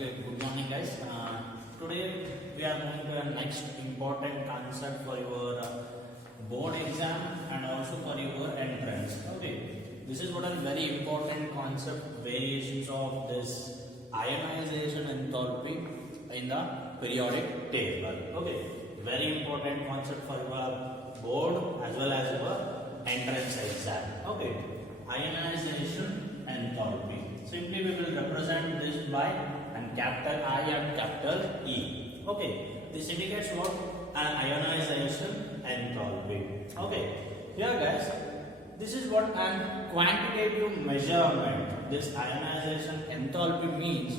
Okay, good morning guys. Today we are going to a next important concept for your board exam and also for your entrance. Okay, this is what a very important concept, variations of this ionization enthalpy in the periodic table. Okay, very important concept for your board as well as your entrance exam. Okay, ionization enthalpy. Simply we will represent this by and capital I and capital E. Okay, this indicates what? An ionization enthalpy. Okay, here guys, this is what an quantitative measurement. This ionization enthalpy means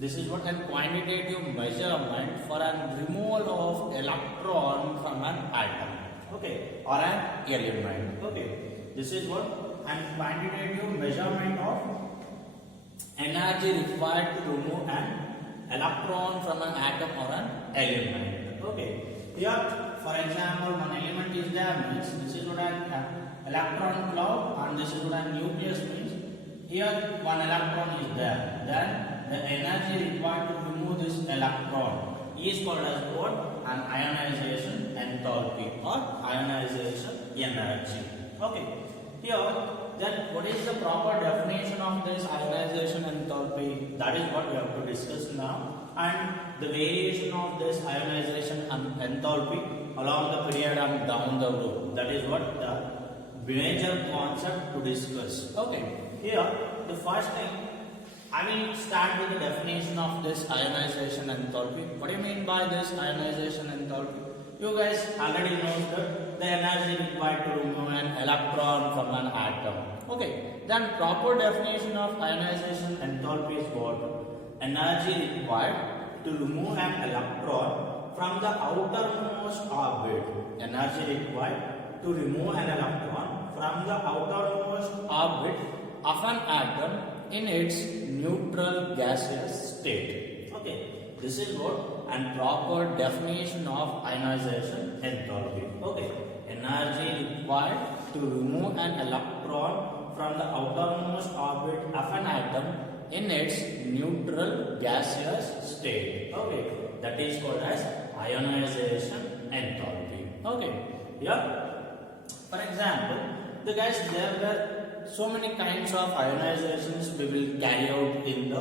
this is what a quantitative measurement for a removal of electron from an atom. Okay, or an element. Okay, this is what an quantitative measurement of energy required to remove an electron from an atom or an element. Okay. Here, for example, one element is there means this is what an electron cloud and this is what a nucleus means. Here, one electron is there. Then the energy required to remove this electron is called as what? An ionization enthalpy or ionization energy. Okay. Here, then what is the proper definition of this ionization enthalpy? That is what we have to discuss now. And the variation of this ionization enthalpy along the period and down the road. That is what the major concept to discuss. Okay. Here, the first thing, I will start with the definition of this ionization enthalpy. What do you mean by this ionization enthalpy? You guys already know that the energy required to remove an electron from an atom. Okay, then proper definition of ionization enthalpy is what? Energy required to remove an electron from the outermost orbit. Energy required to remove an electron from the outermost orbit of an atom in its neutral gaseous state. Okay, this is what? And proper definition of ionization enthalpy. Okay, energy required to remove an electron from the outermost orbit of an atom in its neutral gaseous state. Okay, that is called as ionization enthalpy. Okay, yeah. For example, the guys, there were so many kinds of ionizations we will carry out in the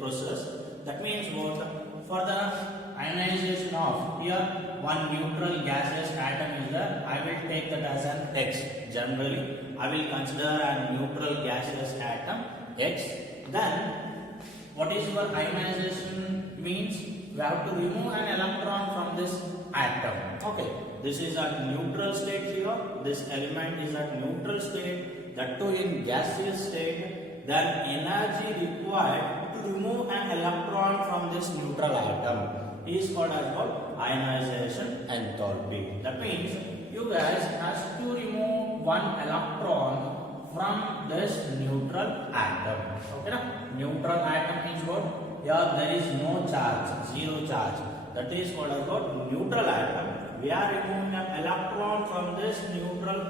process. That means what? For the ionization of here one neutral gaseous atom is there, I will take that as an X. Generally, I will consider a neutral gaseous atom X. Then, what is your ionization means? We have to remove an electron from this atom. Okay, this is a neutral state here. This element is at neutral state. That too in gaseous state. Then energy required remove an electron from this neutral atom is called as what? Ionization enthalpy. That means you guys has to remove one electron from this neutral atom. Okay, na? Neutral atom means what? Here there is no charge, zero charge. That is called as what? Neutral atom. We are removing an electron from this neutral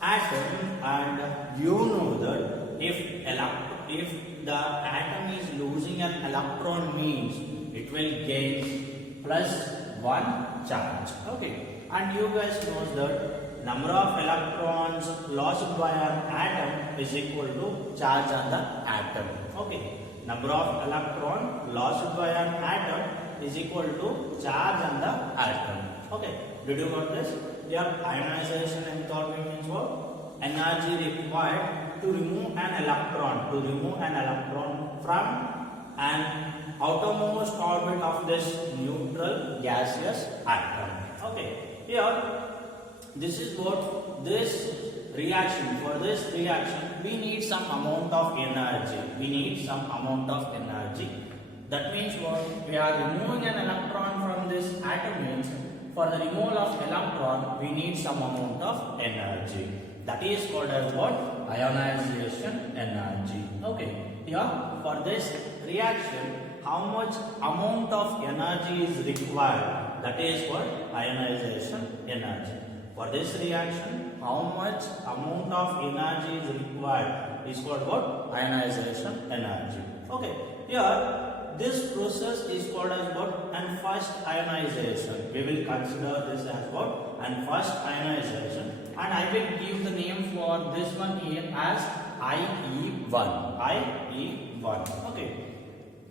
atom, and you know that if the atom is losing an electron means it will gain plus one charge. Okay, and you guys know that number of electrons lost by an atom is equal to charge on the atom. Okay, number of electron lost by an atom is equal to charge on the atom. Okay, did you got this? Your ionization enthalpy means what? Energy required to remove an electron, from an outermost orbit of this neutral gaseous atom. Okay, here this is what this reaction. For this reaction, we need some amount of energy. That means what? We are removing an electron from this atom means for the removal of electron, we need some amount of energy. That is called as what? Ionization energy. Okay. Here, for this reaction, how much amount of energy is required? That is what? Ionization energy. For this reaction, how much amount of energy is required is called what? Ionization energy. Okay. Here, this process is called as what? And first ionization. We will consider this as what? And first ionization. And I will give the name for this one here as IE1. IE1. Okay.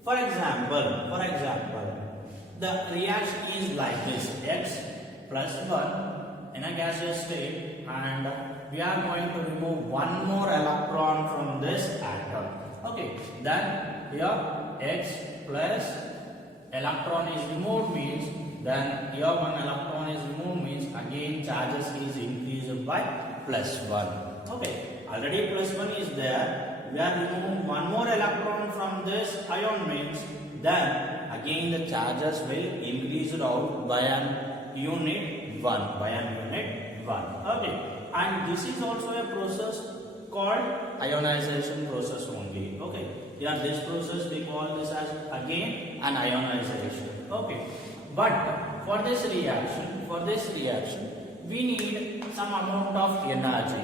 For example, the reaction is like this: X plus 1 in a gaseous state, and we are going to remove one more electron from this atom. Okay, then here X plus electron is removed means, then here one electron is removed means again charges is increased by plus 1. Okay, already plus 1 is there. We are removing one more electron from this ion means, then again the charges will increase out by an unit 1. Okay, and this is also a process called ionization process only. Okay, yeah, this process we call this as again an ionization. Okay, but for this reaction we need some amount of energy.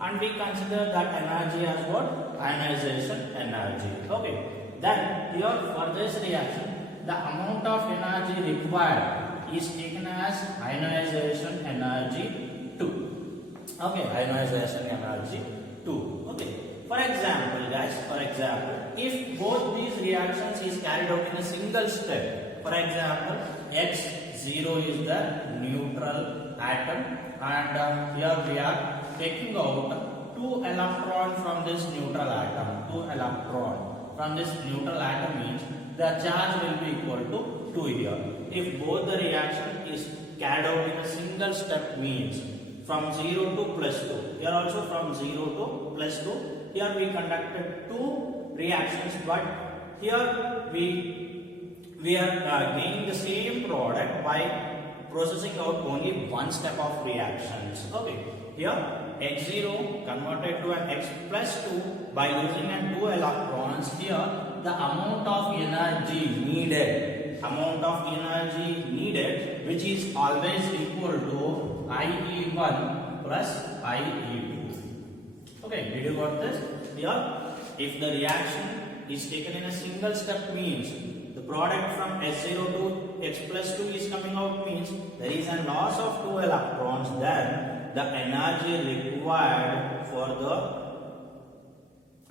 And we consider that energy as what? Ionization energy. Okay. Then here for this reaction, the amount of energy required is taken as ionization energy 2. Okay, ionization energy 2. Okay. For example, guys, if both these reactions is carried out in a single step, for example, X0 is the neutral atom, and here we are taking out 2 electron from this neutral atom. 2 electron from this neutral atom means the charge will be equal to 2 here. If both the reaction is carried out in a single step means from 0 to plus 2. Here also from 0 to plus 2. Here we conducted 2 reactions, but here we are gaining the same product by processing out only one step of reactions. Okay, here X0 converted to an X plus 2 by using an 2 electrons. Here the amount of energy needed, which is always equal to IE1 plus IE2. Okay, did you got this? Here, if the reaction is taken in a single step means the product from S0 to X plus 2 is coming out means there is a loss of 2 electrons, then the energy required for the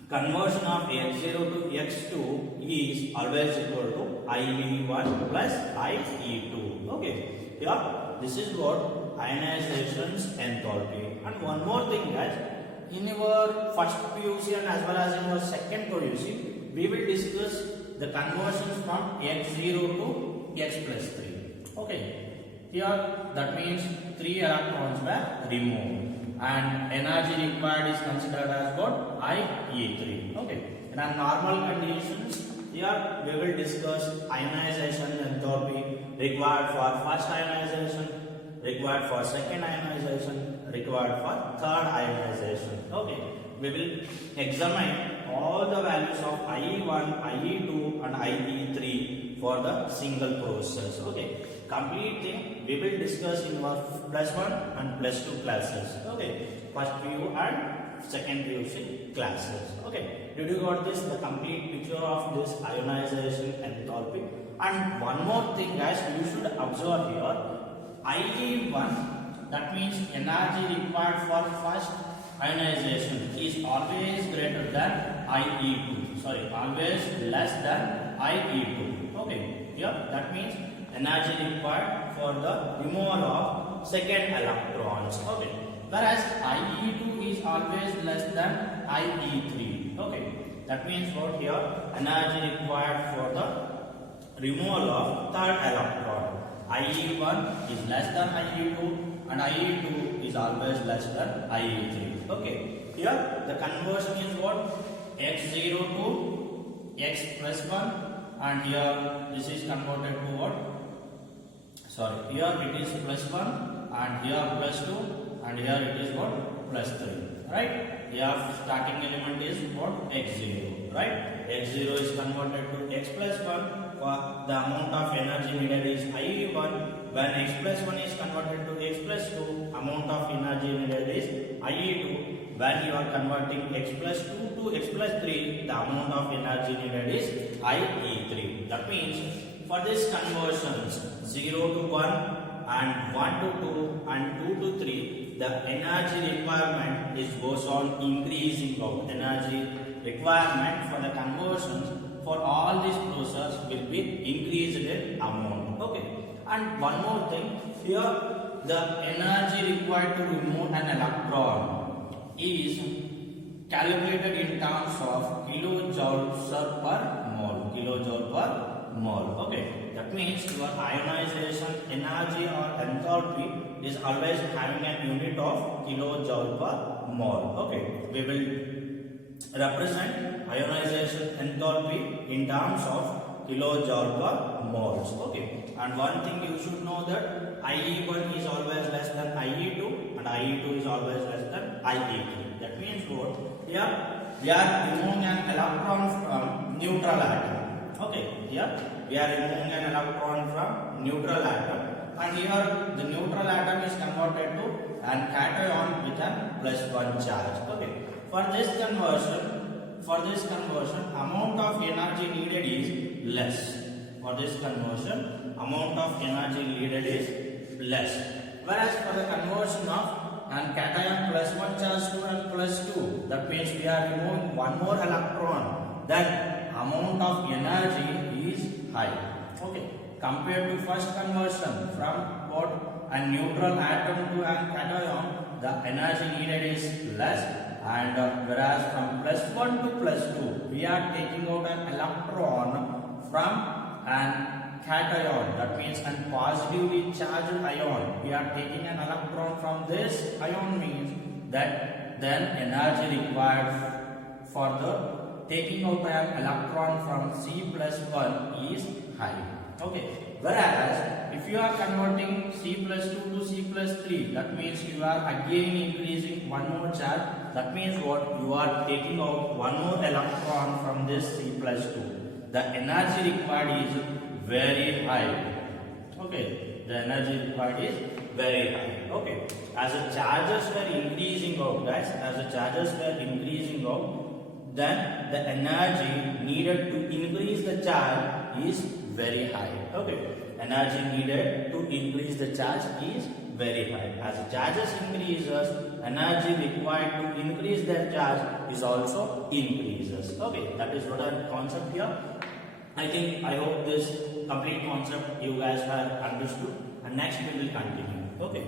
conversion of X0 to X2 is always equal to IE1 plus IE2. Okay, here this is what ionization's enthalpy. And one more thing, guys, in your first PUC and as well as in your second PUC, we will discuss the conversions from X0 to X plus 3. Okay, here that means 3 electrons were removed and energy required is considered as what? IE3. Okay, in our normal conditions, here we will discuss ionization enthalpy required for first ionization, required for second ionization, required for third ionization. Okay, we will examine all the values of IE1, IE2 and IE3 for the single process. Okay, complete thing we will discuss in our plus 1 and plus 2 classes. Okay, first PU and second PUC classes. Okay, did you got this, the complete picture of this ionization enthalpy? And one more thing, guys, you should observe here, IE1, that means energy required for first ionization is always greater than IE2. Sorry, always less than IE2. Okay, here that means energy required for the removal of second electrons. Okay, whereas IE2 is always less than IE3. Okay, that means what here, energy required for the removal of third electron. IE1 is less than IE2 and IE2 is always less than IE3. Okay, here the conversion is what? X0 to X plus 1, and here this is converted to what? Sorry, here it is plus 1 and here plus 2 and here it is what? Plus 3. Right? Here starting element is what? X0. Right? X0 is converted to X plus 1. For the amount of energy needed is IE1. When X plus 1 is converted to X plus 2, amount of energy needed is IE2. when you are converting x plus 2 to x plus 3, the amount of energy needed is IE3. That means for this conversions 0 to 1 and 1 to 2 and 2 to 3, the energy requirement is goes on increasing out. Energy requirement for the conversions for all these process will be increased in amount. Okay. And one more thing, here the energy required to remove an electron is calculated in terms of kilojoules per mole. Kilojoule per mole. Okay. That means your ionization energy or enthalpy is always having a unit of kilojoule per mole. Okay. We will represent ionization enthalpy in terms of kilojoule per moles. Okay. And one thing you should know that IE1 is always less than IE2 and IE2 is always less than IE3. That means what? Here we are removing an electron from neutral atom. Okay. Here we are removing an electron from neutral atom, and here the neutral atom is converted to an cation with a +1 charge. Okay. For this conversion, amount of energy needed is less. For this conversion, amount of energy needed is less. Whereas for the conversion of an cation +1 charge to an +2, that means we are removing one more electron, then amount of energy is high. Okay. Compared to first conversion from what a neutral atom to an cation, the energy needed is less. And whereas from +1 to +2, we are taking out an electron from an cation. That means a positively charged ion. We are taking an electron from this ion, means that then energy required for the taking out an electron from C+1 is high. Okay. Whereas if you are converting C+2 to C+3, that means you are again increasing one more charge. That means what? You are taking out one more electron from this C+2. The energy required is very high. Okay. The energy required is very high. Okay. As the charges were increasing out, guys, as the charges were increasing out, then the energy needed to increase the charge is very high. Okay. Energy needed to increase the charge is very high. As charges increases, energy required to increase their charge is also increases. Okay. That is what our concept here. I hope this complete concept you guys have understood, and next we will continue. Okay.